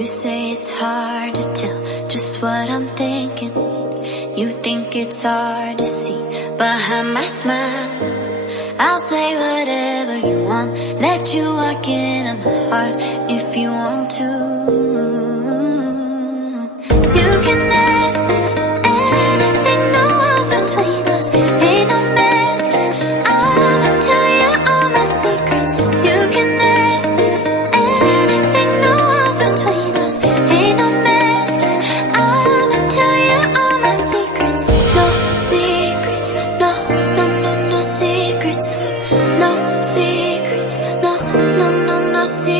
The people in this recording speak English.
You say it's hard to tell just what I'm thinking. You think it's hard to see behind my smile. I'll say whatever you want, let you walk into my heart if you want to. You can ask me anything, no walls between us, ain't no mess. I'ma tell you all my secrets. You can ask me anything, no walls between us, ain't no mess. I'ma tell you all my secrets. No secrets, no, no, no, no secrets. No secrets, no, no, no, no secrets.